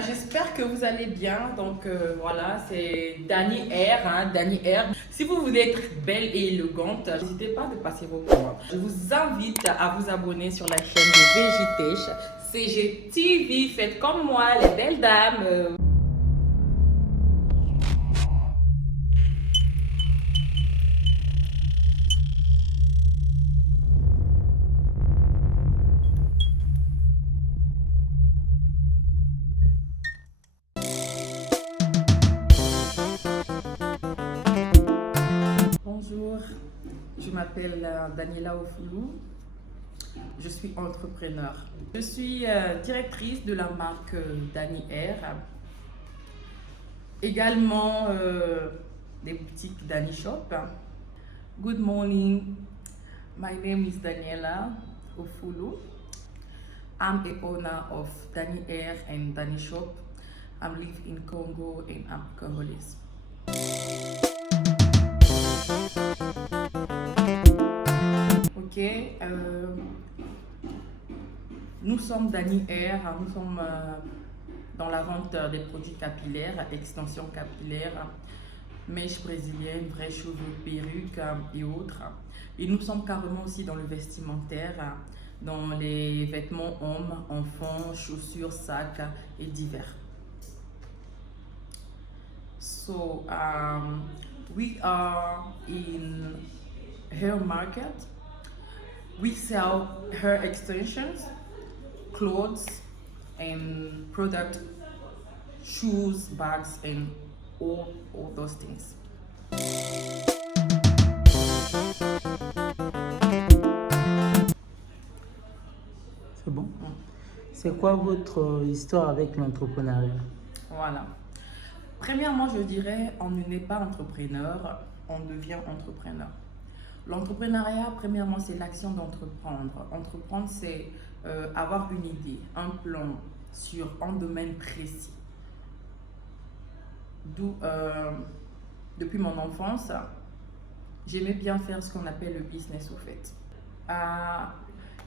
j'espère que vous allez bien. Donc voilà, c'est Dani R, Dani R. Si vous voulez être belle et élégante, n'hésitez pas de passer vos commandes. Je vous invite à vous abonner sur la chaîne de VJTech, CGTV. Faites comme moi, les belles dames. Bonjour, je m'appelle Daniela Ofoulou. Je suis entrepreneur. Je suis directrice de la marque Dani R. Également des boutiques Dani Shop. Good morning. My name is Daniela Ofoulou. I'm a owner of Dani R and Dani Shop. I live in Congo and I'm Congolese. Ok, nous sommes Dani R, nous sommes dans la vente des produits capillaires, extensions capillaires, mèches brésiliennes, vraies cheveux, perruques et autres. Et nous sommes carrément aussi dans le vestimentaire, dans les vêtements hommes, enfants, chaussures, sacs et divers. So we are in hair market. We sell hair extensions, clothes and product, shoes, bags and all those things. C'est bon. C'est quoi votre histoire avec l'entrepreneuriat? Voilà. Premièrement, je dirais, on ne naît pas entrepreneur, on devient entrepreneur. L'entrepreneuriat, premièrement, c'est l'action d'entreprendre. Entreprendre, c'est avoir une idée, un plan sur un domaine précis. D'où, depuis mon enfance, j'aimais bien faire ce qu'on appelle le business au fait.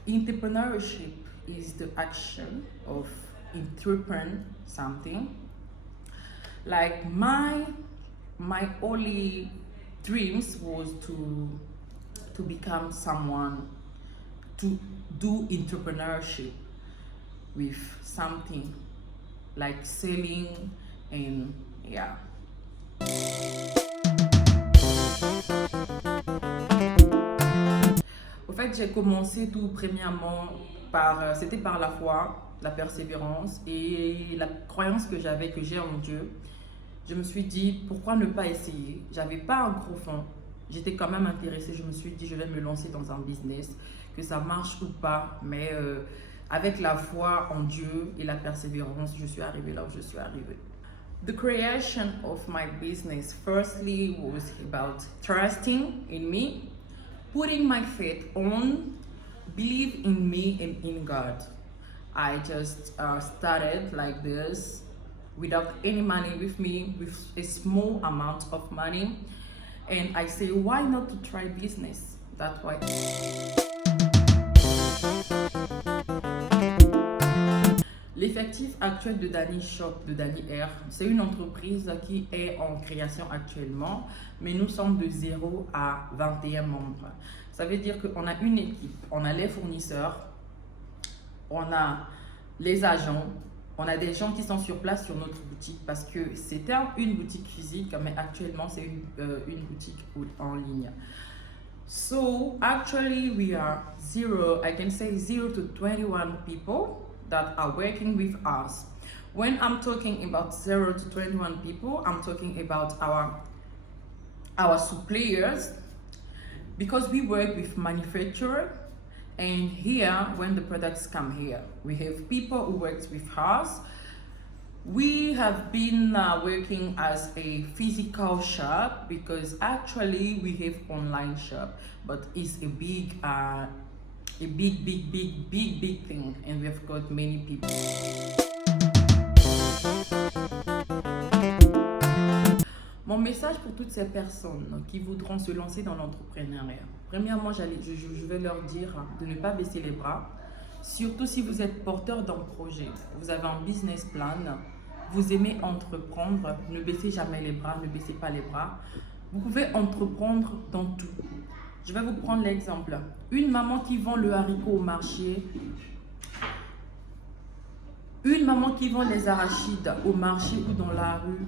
Entrepreneurship is the action of entrepreneur something. Like my only dreams was to become someone, to do entrepreneurship with something like selling and yeah. Au fait, j'ai commencé tout premièrement c'était par la foi, la persévérance et la croyance que j'ai en Dieu. Je me suis dit, pourquoi ne pas essayer? J'avais pas un gros fonds. J'étais quand même intéressée, je me suis dit je vais me lancer dans un business, que ça marche ou pas, mais avec la foi en Dieu et la persévérance, je suis arrivée là où je suis arrivée. The creation of my business firstly was about trusting in me, putting my faith on, believe in me and in God. I just started like this without any money with me, with a small amount of money. And I say, why not to try business? That's why. L'effectif actuel de Dani Shop, de Dani R, c'est une entreprise qui est en création actuellement, mais nous sommes de 0 à 21 membres. Ça veut dire qu'on a une équipe, on a les fournisseurs, on a les agents, on a des gens qui sont sur place sur notre boutique parce que c'était une boutique physique, mais actuellement c'est une boutique en ligne. So actually we are I can say 0 to 21 people that are working with us. When I'm talking about 0 to 21 people, I'm talking about our suppliers, because we work with manufacturer. And here, when the products come here, we have people who work with us. We have been working as a physical shop because actually we have online shop, but it's a big thing, and we've got many people. Mon message pour toutes ces personnes qui voudront se lancer dans l'entrepreneuriat. Premièrement, je vais leur dire de ne pas baisser les bras. Surtout si vous êtes porteur d'un projet, vous avez un business plan, vous aimez entreprendre, ne baissez jamais les bras, ne baissez pas les bras. Vous pouvez entreprendre dans tout. Je vais vous prendre l'exemple. Une maman qui vend le haricot au marché, une maman qui vend les arachides au marché ou dans la rue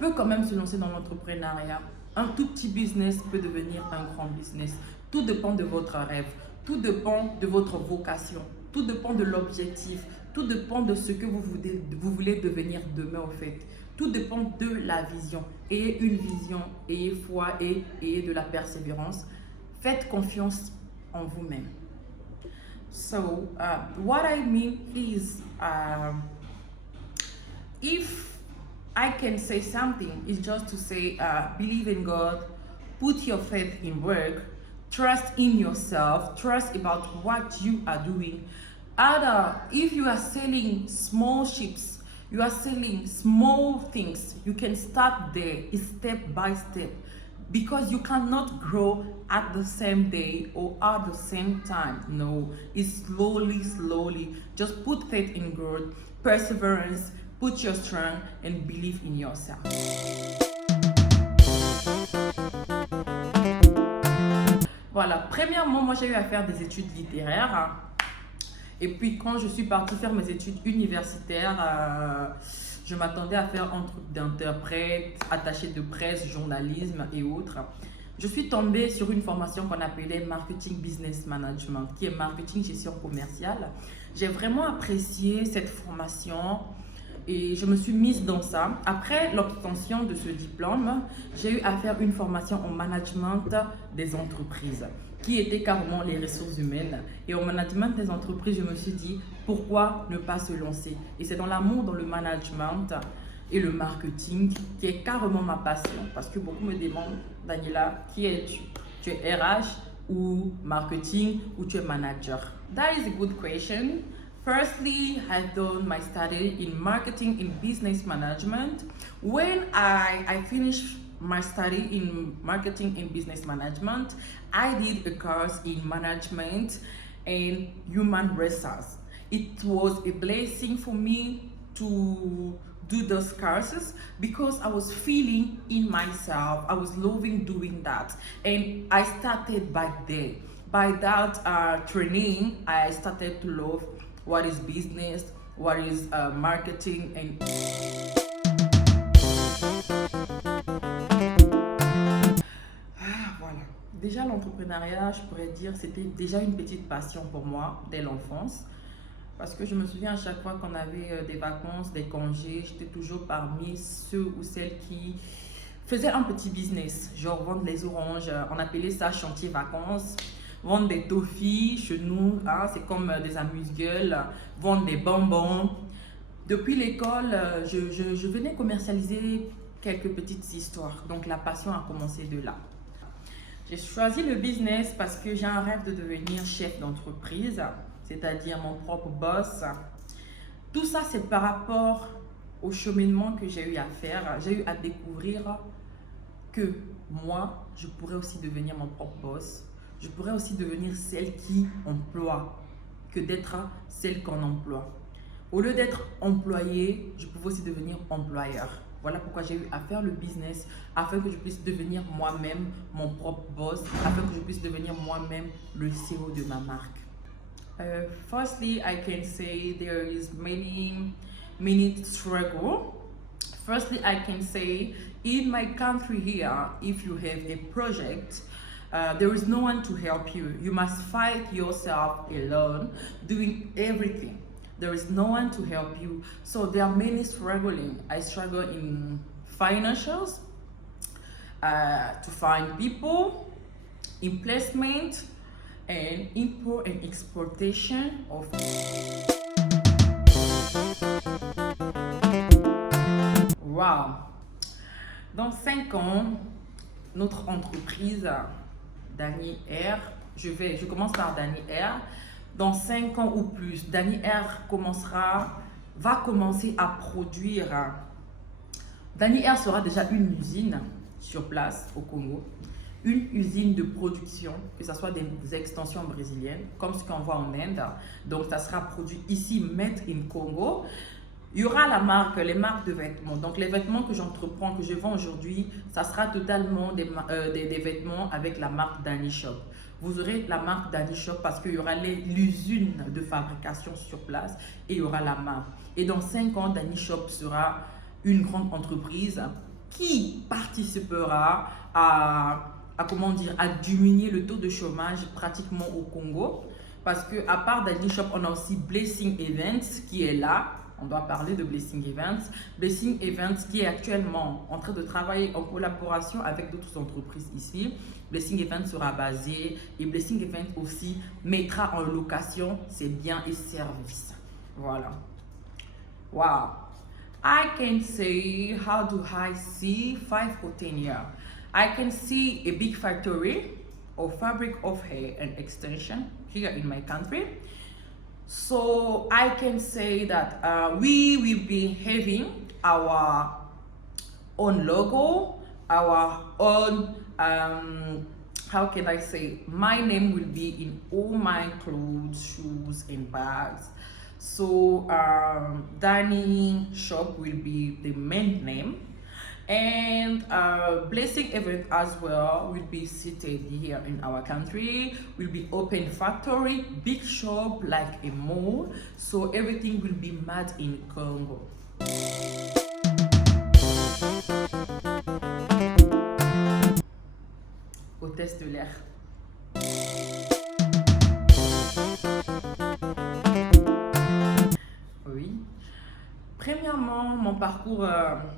peut quand même se lancer dans l'entrepreneuriat. Un tout petit business peut devenir un grand business. Tout dépend de votre rêve, tout dépend de votre vocation, tout dépend de l'objectif, tout dépend de ce que vous voulez devenir demain au fait. Tout dépend de la vision. Ayez une vision, ayez foi et ayez de la persévérance. Faites confiance en vous-même. So, what I mean is, if I can say something, it's just to say, believe in God, put your faith in work, trust in yourself, trust about what you are doing. And if you are selling small chips, you are selling small things, you can start there, step by step, because you cannot grow at the same day or at the same time. No, it's slowly. Just put faith in God, perseverance, put your strength and believe in yourself. Voilà, premièrement, moi j'ai eu à faire des études littéraires. Et puis quand je suis partie faire mes études universitaires, je m'attendais à faire un truc d'interprète, attaché de presse, journalisme et autres. Je suis tombée sur une formation qu'on appelait Marketing Business Management, qui est marketing gestion commerciale. J'ai vraiment apprécié cette formation et je me suis mise dans ça. Après l'obtention de ce diplôme, j'ai eu à faire une formation en management des entreprises, qui était carrément les ressources humaines. Et au management des entreprises, je me suis dit, pourquoi ne pas se lancer? Et c'est dans l'amour dans le management et le marketing qui est carrément ma passion. Parce que beaucoup me demandent, Daniela, qui es-tu? Tu es RH ou marketing ou tu es manager? That is a good question. Firstly, I've done my study in marketing and business management. When I finished my study in marketing and business management, I did a course in management and human resources. It was a blessing for me to do those courses because I was feeling in myself, I was loving doing that, and I started back there. By that training, I started to love what is business, what is marketing and voilà. Déjà l'entrepreneuriat, je pourrais dire, c'était déjà une petite passion pour moi dès l'enfance. Parce que je me souviens à chaque fois qu'on avait des vacances, des congés, j'étais toujours parmi ceux ou celles qui faisaient un petit business. Genre vendre les oranges, on appelait ça chantier vacances. Vendre des toffees chez nous, hein, c'est comme des amuse-gueules. Vendre des bonbons. Depuis l'école, je venais commercialiser quelques petites histoires. Donc la passion a commencé de là. J'ai choisi le business parce que j'ai un rêve de devenir chef d'entreprise, c'est-à-dire mon propre boss. Tout ça, c'est par rapport au cheminement que j'ai eu à faire. J'ai eu à découvrir que moi, je pourrais aussi devenir mon propre boss. Je pourrais aussi devenir celle qui emploie que d'être celle qu'on emploie. Au lieu d'être employé, je pouvais aussi devenir employeur. Voilà pourquoi j'ai eu à faire le business, afin que je puisse devenir moi-même mon propre boss, afin que je puisse devenir moi-même le CEO de ma marque. Firstly, I can say there is many struggle. Firstly, I can say in my country here, if you have a project, there is no one to help you. You must fight yourself alone, doing everything. There is no one to help you. So there are many struggling. I struggle in financials, to find people, in placement, and import and exportation of. Wow! Dans 5 ans, notre entreprise, Dani Air, je commence par Dani Air. Dans 5 ans ou plus, Dani Air va commencer à produire. Dani Air sera déjà une usine sur place au Congo, une usine de production, que ce soit des extensions brésiliennes, comme ce qu'on voit en Inde. Donc, ça sera produit ici, made in Congo. Il y aura la marque, les marques de vêtements. Donc, les vêtements que j'entreprends, que je vends aujourd'hui, ça sera totalement des vêtements avec la marque Dani Shop. Vous aurez la marque Dani Shop parce qu'il y aura l'usine de fabrication sur place et il y aura la marque. Et dans 5 ans, Dani Shop sera une grande entreprise qui participera comment dire, à diminuer le taux de chômage pratiquement au Congo. Parce qu'à part Dani Shop, on a aussi Blessing Events qui est là. On doit parler de Blessing Events. Blessing Events qui est actuellement en train de travailler en collaboration avec d'autres entreprises ici. Blessing Events sera basé et Blessing Events aussi mettra en location ses biens et services. Voilà. Wow. I can say, how do I see 5 or 10 years? I can see a big factory of fabric of hair and extension here in my country. So I can say that we will be having our own logo, our own, how can I say, my name will be in all my clothes, shoes and bags. So Dani Shop will be the main name. And Blessing Event as well will be seated here in our country. Will be open factory, big shop like a mall. So everything will be made in Congo. Hôtesse de l'air. Oui. Premièrement, mon parcours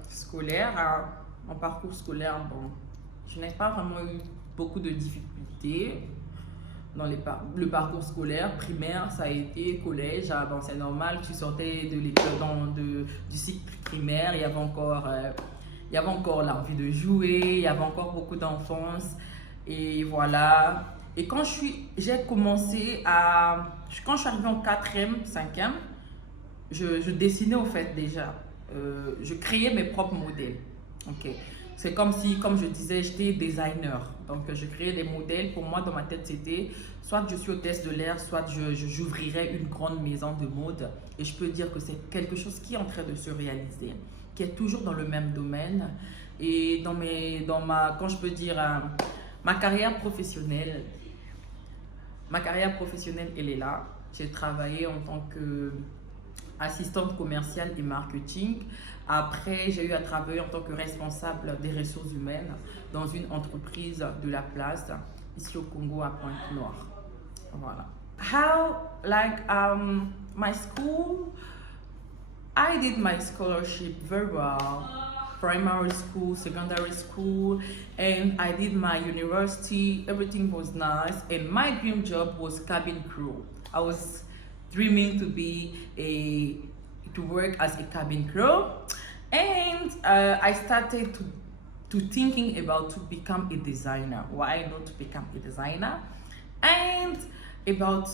scolaire, bon, je n'ai pas vraiment eu beaucoup de difficultés dans le parcours scolaire. Primaire, ça a été collège, bon, c'est normal, tu sortais de l'école, du cycle primaire, il y avait encore l'envie de jouer, il y avait encore beaucoup d'enfance, et voilà. Et quand j'ai commencé quand je suis arrivée en 4e, 5e, je dessinais au fait déjà, je créais mes propres modèles. Okay. C'est comme si, comme je disais, j'étais designer. Donc je créais des modèles. Pour moi, dans ma tête, c'était soit je suis hôtesse de l'air, soit j'ouvrirais une grande maison de mode. Et je peux dire que c'est quelque chose qui est en train de se réaliser, qui est toujours dans le même domaine. Et quand je peux dire, ma carrière professionnelle, elle est là. J'ai travaillé en tant que assistante commerciale et marketing. Après, j'ai eu à travailler en tant que responsable des ressources humaines dans une entreprise de la place, ici au Congo, à Pointe-Noire. Voilà. My school, I did my scholarship very well. Primary school, secondary school, and I did my university. Everything was nice, and my dream job was cabin crew. I was dreaming to work as a cabin crew, and I started to thinking about to become a designer. Why not to become a designer? And about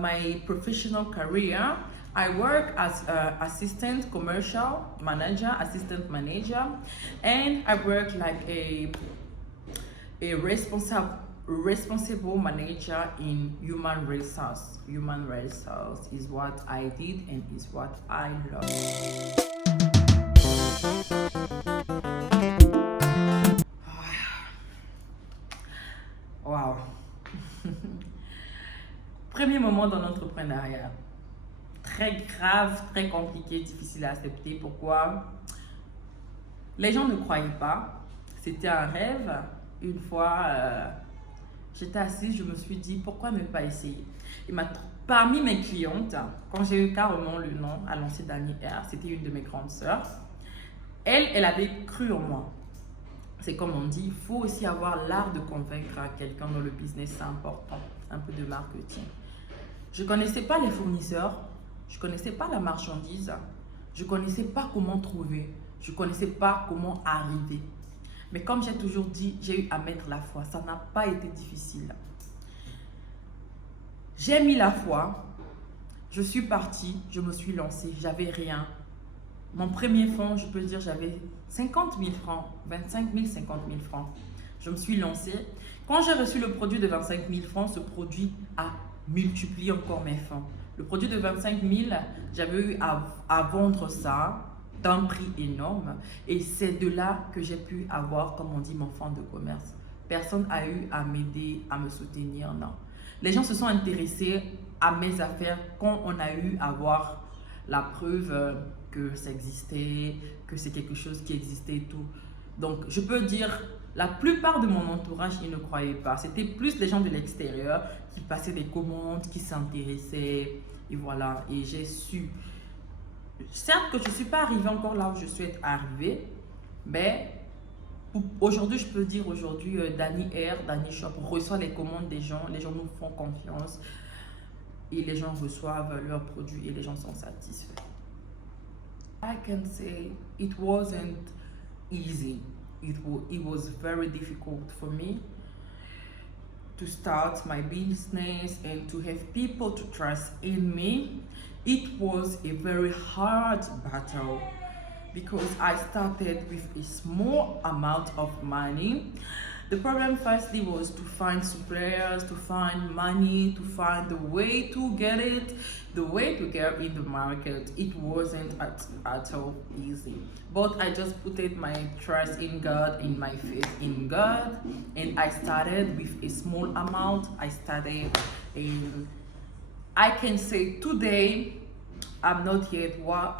my professional career, I work as assistant commercial manager, assistant manager, and I work like a responsible manager in human resource. Human resource is what I did and is what I love. Wow. Premier moment dans l'entrepreneuriat. Très grave, très compliqué, difficile à accepter. Pourquoi? Les gens ne croyaient pas. C'était un rêve. Une fois, j'étais assise, je me suis dit, pourquoi ne pas essayer? Et parmi mes clientes, quand j'ai eu carrément le nom à lancer Dani R, c'était une de mes grandes sœurs. Elle avait cru en moi. C'est comme on dit, il faut aussi avoir l'art de convaincre quelqu'un dans le business, c'est important. Un peu de marketing. Je ne connaissais pas les fournisseurs, je ne connaissais pas la marchandise, je ne connaissais pas comment trouver, je ne connaissais pas comment arriver. Mais comme j'ai toujours dit, j'ai eu à mettre la foi. Ça n'a pas été difficile. J'ai mis la foi. Je suis partie. Je me suis lancée. J'avais rien. Mon premier fonds, je peux dire, j'avais 50 000 francs. 25 000, 50 000 francs. Je me suis lancée. Quand j'ai reçu le produit de 25 000 francs, ce produit a multiplié encore mes fonds. Le produit de 25 000, j'avais eu à vendre ça d'un prix énorme. Et c'est de là que j'ai pu avoir, comme on dit, mon fonds de commerce. Personne n'a eu à m'aider, à me soutenir, non. Les gens se sont intéressés à mes affaires quand on a eu à voir la preuve que ça existait, que c'est quelque chose qui existait et tout. Donc, je peux dire, la plupart de mon entourage, ils ne croyaient pas. C'était plus les gens de l'extérieur qui passaient des commandes, qui s'intéressaient. Et voilà, et j'ai su. Certes que je ne suis pas arrivée encore là où je souhaite arriver, mais aujourd'hui, je peux dire aujourd'hui, Dani Air, Dani Shop reçoit les commandes des gens nous font confiance et les gens reçoivent leurs produits et les gens sont satisfaits. I can say it wasn't easy. It was very difficult for me to start my business and to have people to trust in me. It was a very hard battle because I started with a small amount of money. The problem firstly was to find suppliers, to find money, to find the way to get it, the way to get in the market. It wasn't at all easy. But I just put my trust in God, in my faith in God, and I started with a small amount. I started, and I can say today, I'm not yet what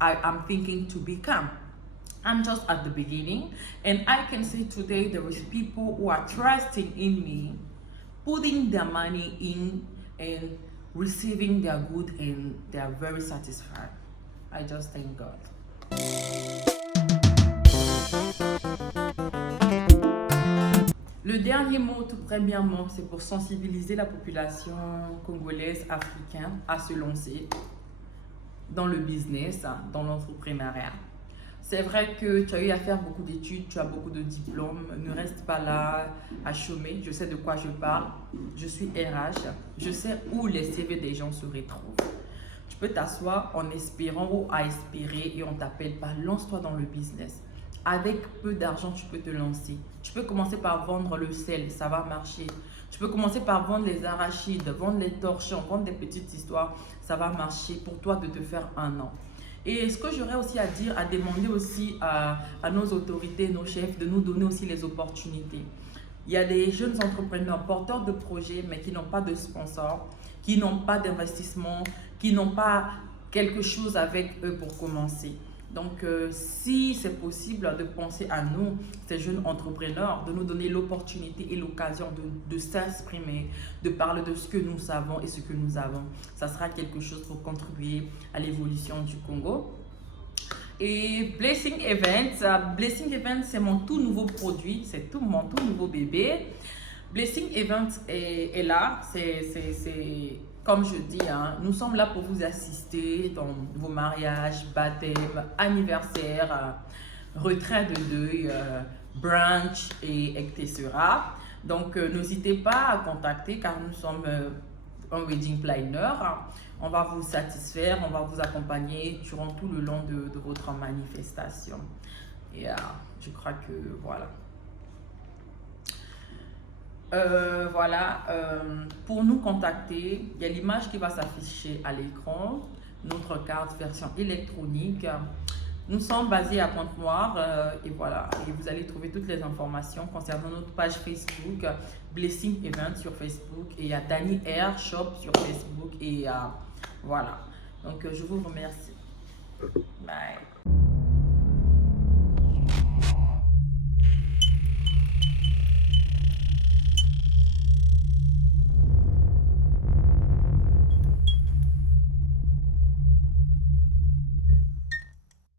I'm thinking to become. I'm just at the beginning, and I can say today there is people who are trusting in me, putting their money in and receiving their good, and they are very satisfied. I just thank God. Le dernier mot, tout premièrement, c'est pour sensibiliser la population congolaise, africaine à se lancer dans le business, dans l'entrepreneuriat. C'est vrai que tu as eu à faire beaucoup d'études, tu as beaucoup de diplômes, ne reste pas là à chômer, je sais de quoi je parle, je suis RH, je sais où les CV des gens se retrouvent. Tu peux t'asseoir en espérant ou à espérer et on t'appelle pas, lance-toi dans le business. Avec peu d'argent, tu peux te lancer. Tu peux commencer par vendre le sel, ça va marcher. Tu peux commencer par vendre les arachides, vendre les torchons, vendre des petites histoires, ça va marcher pour toi de te faire un nom. Et ce que j'aurais aussi à dire, à demander aussi à nos autorités, nos chefs, de nous donner aussi les opportunités. Il y a des jeunes entrepreneurs porteurs de projets, mais qui n'ont pas de sponsors, qui n'ont pas d'investissement, qui n'ont pas quelque chose avec eux pour commencer. Donc, si c'est possible de penser à nous, ces jeunes entrepreneurs, de nous donner l'opportunité et l'occasion de s'exprimer, de parler de ce que nous savons et ce que nous avons, ça sera quelque chose pour contribuer à l'évolution du Congo. Et Blessing Events, c'est mon tout nouveau produit, c'est mon tout nouveau bébé. Blessing Events est là, c'est comme je dis, nous sommes là pour vous assister dans vos mariages, baptêmes, anniversaires, retraits de deuil, brunch et etc. Donc, n'hésitez pas à contacter car nous sommes un wedding planner. On va vous satisfaire, on va vous accompagner durant tout le long de votre manifestation. Et je crois que voilà. Pour nous contacter, il y a l'image qui va s'afficher à l'écran, notre carte version électronique. Nous sommes basés à Pointe-Noire et voilà, et vous allez trouver toutes les informations concernant notre page Facebook, Blessing Event sur Facebook, et il y a Dani Air Shop sur Facebook et voilà. Donc je vous remercie.